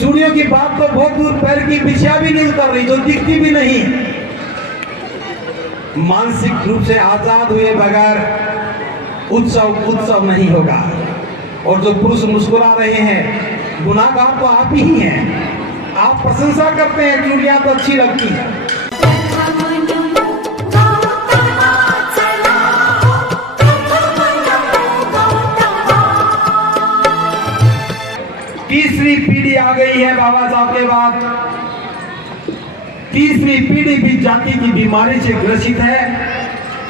चूड़ियों की बात तो बहुत दूर, पैर की बिछिया भी नहीं उतर रही, जो दिखती भी नहीं। मानसिक रूप से आजाद हुए बगैर उत्सव नहीं होगा। और जो पुरुष मुस्कुरा रहे हैं, गुनाहगार तो आप ही हैं। आप प्रशंसा करते हैं, चूड़ियां तो अच्छी लगती है। तीसरी पीढ़ी आ गई है बाबा साहब के बाद। तीसरी पीढ़ी भी जाति की बीमारी से ग्रसित है।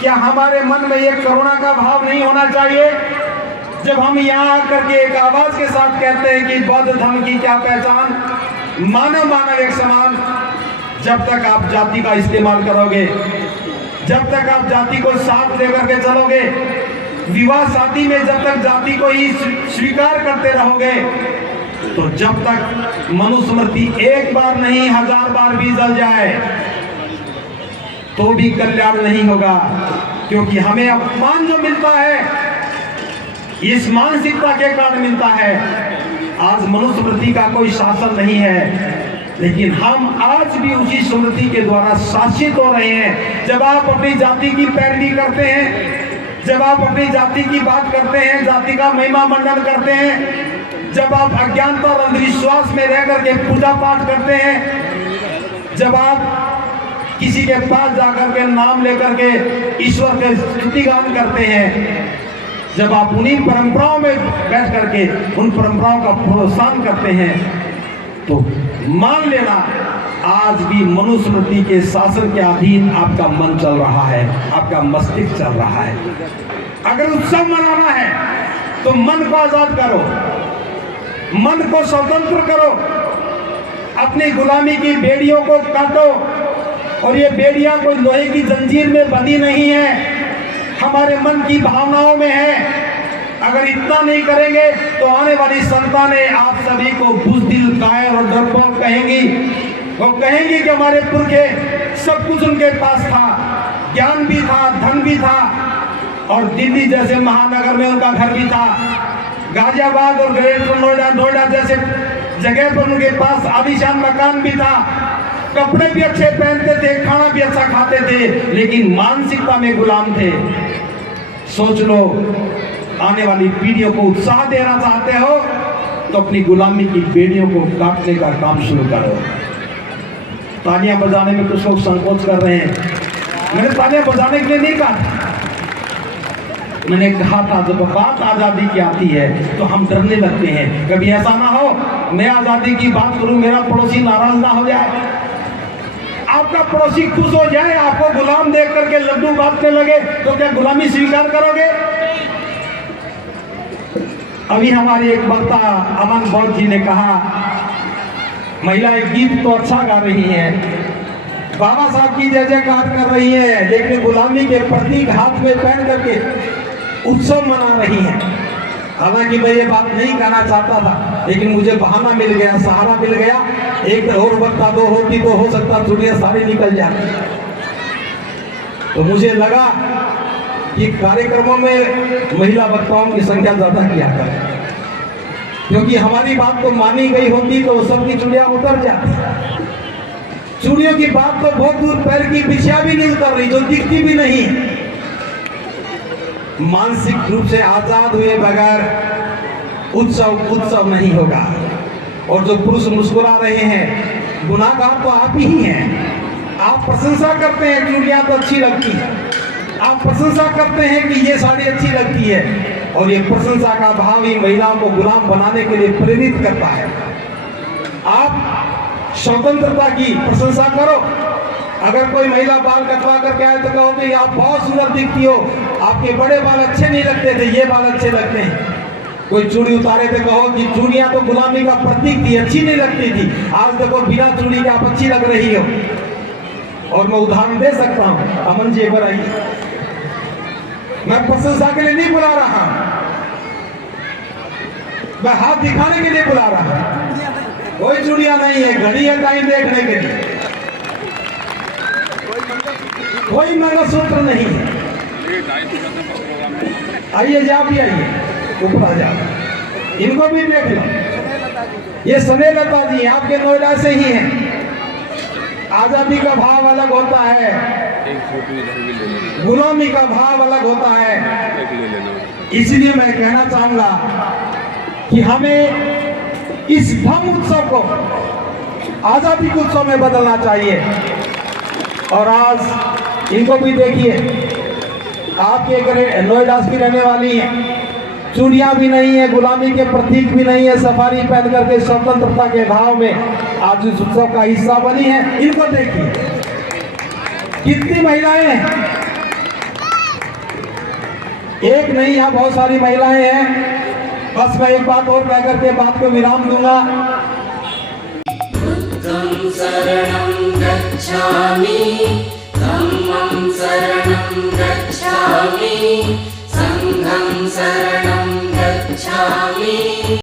क्या हमारे मन में एक करुणा का भाव नहीं होना चाहिए? जब हम यहाँ आकर के एक आवाज के साथ कहते हैं कि बौद्ध धर्म की क्या पहचान, मानव एक समान। जब तक आप जाति का इस्तेमाल करोगे, जब तक आप जाति को साथ लेकर के चलोगे, विवाह शादी में जब तक जाति को ही स्वीकार करते रहोगे, तो जब तक मनुस्मृति एक बार नहीं 1000 बार भी जल जाए तो भी कल्याण नहीं होगा। क्योंकि हमें अपमान जो मिलता है इस मानसिकता के कारण मिलता है। आज मनुस्मृति का कोई शासन नहीं है, लेकिन हम आज भी उसी स्मृति के द्वारा शासित हो रहे हैं। जब आप अपनी जाति की पैरवी करते हैं, जब आप अपनी जाति की बात करते हैं, जाति का महिमा मंडन करते हैं, जब आप अज्ञानता और अंधविश्वास में रह करके पूजा पाठ करते हैं, जब आप किसी के पास जाकर के नाम लेकर के ईश्वर के स्तुतिगान करते हैं, जब आप उन्हीं परंपराओं में बैठ करके उन परंपराओं का प्रोत्साहन करते हैं, तो मान लेना आज भी मनुस्मृति के शासन के अधीन आपका मन चल रहा है, आपका मस्तिष्क चल रहा है। अगर उत्सव मनाना है तो मन को आजाद करो, मन को स्वतंत्र करो, अपनी गुलामी की बेड़ियों को काटो। और ये बेड़ियां कोई लोहे की जंजीर में बंधी नहीं है, हमारे मन की भावनाओं में है। अगर इतना नहीं करेंगे तो आने वाली संतानें आप सभी को बुज़दिल, कायर और डरपोक कहेंगी। वो कहेंगी कि हमारे पुरखे सब कुछ उनके पास था, ज्ञान भी था, धन भी था, और दिल्ली जैसे महानगर में उनका घर भी था, गाजियाबाद और ग्रेटर नोएडा जैसे जगह पर उनके पास आलीशान मकान भी था, कपड़े भी अच्छे पहनते थे, खाना भी अच्छा खाते थे, लेकिन मानसिकता में गुलाम थे। सोच लो, आने वाली पीढ़ियों को उत्साह देना चाहते हो तो अपनी गुलामी की बेड़ियों को काटने का काम शुरू करो। तालियां बजाने में कुछ लोग संकोच कर रहे हैं। मैंने तालियां बजाने के लिए नहीं कहा, मैंने कहा था जब बात आजादी की आती है तो हम डरने लगते हैं। कभी ऐसा ना हो मैं आजादी की बात करूं, मेरा पड़ोसी नाराज ना हो जाए, आपका पड़ोसी खुश हो जाए, आपको गुलाम देख करके लड्डू बांटने लगे, तो क्या गुलामी स्वीकार करोगे? अभी हमारे एक वक्ता अमन बौद्ध जी ने कहा, महिला एक गीत तो अच्छा गा रही है, बाबा साहब की जय जयकार कर रही है, लेकिन गुलामी के प्रतीक हाथ में पहन करके उत्सव मना रही है। हालांकि मैं ये बात नहीं कहना चाहता था, लेकिन मुझे बहाना मिल गया, सहारा मिल गया। एक और वक्ता दो होती तो हो सकता चूड़ियां सारी निकल जाती। तो मुझे लगा कि कार्यक्रमों में महिला वक्ताओं की संख्या ज्यादा किया करें, क्योंकि हमारी बात तो मानी गई होती तो सबकी चूड़ियां उतर जाती। चूड़ियों की बात तो बहुत दूर, पैर की बिछिया भी नहीं उतर रही, जो दिखती भी नहीं। मानसिक रूप से आजाद हुए बगैर उत्सव नहीं होगा। और जो पुरुष मुस्कुरा रहे हैं, गुनाहगार तो आप ही हैं। आप प्रशंसा करते हैं, चूड़ियां तो अच्छी लगती है, आप प्रशंसा करते हैं कि ये साड़ी अच्छी लगती है, और ये प्रशंसा का भाव ही महिलाओं को गुलाम बनाने के लिए प्रेरित करता है। आप स्वतंत्रता की प्रशंसा करो। अगर कोई महिला बाल कटवा करके आए तो कहो कि आप बहुत सुंदर दिखती हो, आपके बड़े बाल अच्छे नहीं लगते थे, ये बाल अच्छे लगते हैं। कोई चूड़ी उतारे तो कहो कि चूड़ियां तो गुलामी का प्रतीक थी, अच्छी नहीं लगती थी, आज देखो बिना चूड़ी के आप अच्छी लग रही हो। और मैं उदाहरण दे सकता हूं, अमन जी एक बार आइए। मैं प्रशंसा के लिए नहीं बुला रहा, मैं हाथ दिखाने के लिए बुला रहा। कोई चूड़ियां नहीं है, घड़ी है टाइम देखने के लिए, कोई मंगलसूत्र नहीं है। आइए, जा भी आइए, ऊपर आ जाओ, इनको भी देख लो। ये स्नेहलता जी आपके नोएडा से ही हैं। आजादी का भाव अलग होता है, गुलामी का भाव अलग होता है। इसलिए मैं कहना चाहूंगा कि हमें इस धम उत्सव को आजादी के उत्सव में बदलना चाहिए। और आज इनको भी देखिए, आपके नोएडा की रहने वाली हैं, चूड़ियां भी नहीं है, गुलामी के प्रतीक भी नहीं है, सफारी पहन करके स्वतंत्रता के भाव में आज इस उत्सव का हिस्सा बनी है। इनको देखिए कितनी महिलाएं हैं, एक नहीं यहाँ बहुत सारी महिलाएं हैं। बस मैं एक बात और कह करके बात को विराम दूंगा। बुद्धं शरणं गच्छामि, धम्मं शरणं गच्छामि, संघं शरणं गच्छामि।